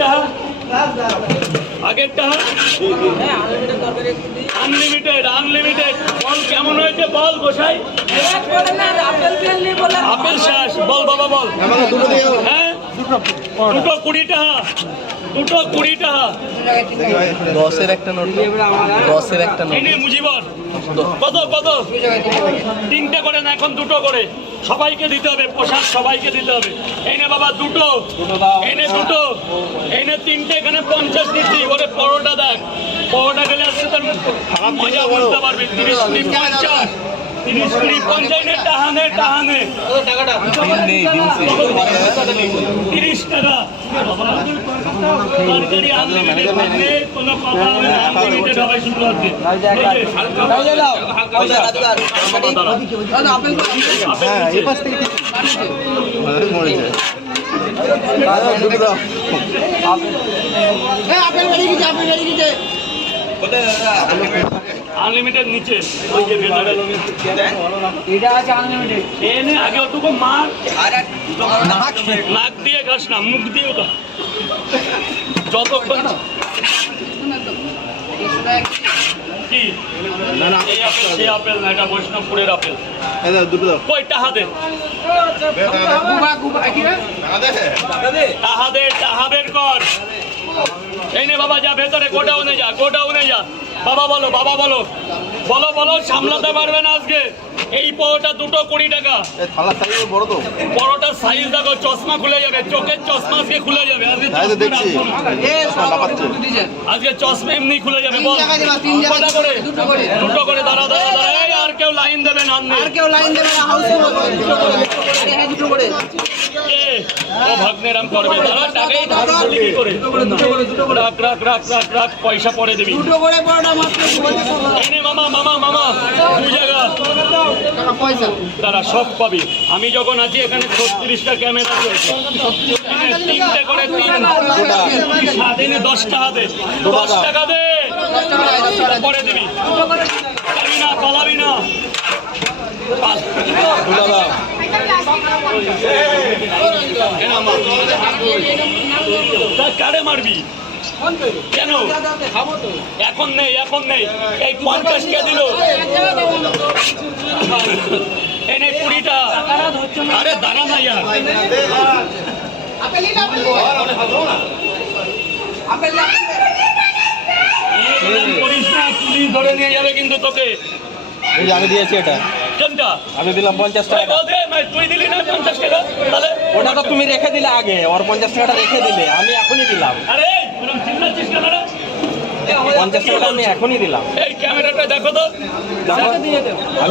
আগেরটা আগেরটা unlimited unlimited বল কেমন হয়েছে? বল গোসাই। আপেল শেষ বল বাবা বল। হ্যাঁ? দুটো কুড়ি টাকা দুটো কুড়ি টাকা দশের একটা নোট। দশের একটা নোট। মুজিবর। কত কত? তিনটে করে না এখন দুটো করে। সবাইকে দিতে হবে পোশাক সবাইকে দিতে হবে। এনে বাবা দুটো এনে দুটো এনে তিনটে এখানে পঞ্চাশ দিচ্ছি ওরে পরোটা দেখ। পরোটা গেলে আসছে তার মজা বুঝতে পারবে তিরিশ কুড়ি পঞ্চাশ। তিরিশ টাকা। তরকারি আনলিমিটেড থাকলে কোনো কথা হবে না আনলিমিটেড হবে শুধু আজকে হ্যাঁ এই পাশ থেকে মরে যায় দুটো দাও আনলিমিটেড নিচে। ওই যে ভেতরে এনে আগে ওটুকু মার। নাক দিয়ে। খাস না মুখ দিয়ে খা যতক্ষণ কি? এই আপেল সেই আপেল না এটা বৈষ্ণবপুরের আপেল। এই দুটো দাও। কই টাহাদে টাহাদে টাহা বের কর। এই নে বাবা যা ভেতরে গোডাউনে যা গোডাউনে যা। বাবা বলো বাবা বলো। বলো বলো সামলাতে পারবে না আজকে। এই পরোটা দুটো কুড়ি টাকা। থালার সাইজ বড় তো। বড়টার সাইজ দেখো চশমা খুলে যাবে চোখের চশমা আজকে খুলে যাবে। আজকে চশমা আজকে চশমা এমনি খুলে যাবে বল। কটা করে দুটো করে। দাঁড়া দাঁড়া দাঁড়া। এই আর কেউ লাইন দেবে না আর কেউ লাইন দেবে না হাউস হ্যাঁ দুটো করে। ও ভাগ্নেরাম করবে। দাঁড়া টাকাই ঢালি কি করে? রাখ রাখ রাখ রাখ রাখ পয়সা পরে দিবি। দুটো করে পড়াটা মাত্র এই মামা মামা মামা দুই জায়গা। পয়সা। তারা সব পাবি। আমি যখন আছি এখানে ছত্রিশটা ক্যামেরা চলছে। এনে তিনটে করে তিন। স্বাধীনে দশ টাকা দে দশ টাকা দে। পরে দিবি। পালাবি না পালাবি না। কারে মারবি? কেন? এখন নেই এখন নেই। এই পঞ্চাশ কে দিল? এনে কুড়িটা। আরে দাঁড়া না ইয়ার। পুলিশ ধরে নিয়ে যাবে কিন্তু তোকে। আমি দিয়েছি এটা। কোনটা? আমি দিলাম পঞ্চাশ টাকা। তুই দিলি না পঞ্চাশ ওটা তো তুমি রেখে দিলে আগে ওর পঞ্চাশ টাকাটা রেখে দিলে আমি এখনই দিলাম? পঞ্চাশ টাকাটা আমি এখনই দিলাম এই ক্যামেরাটা দেখো তো দেখো।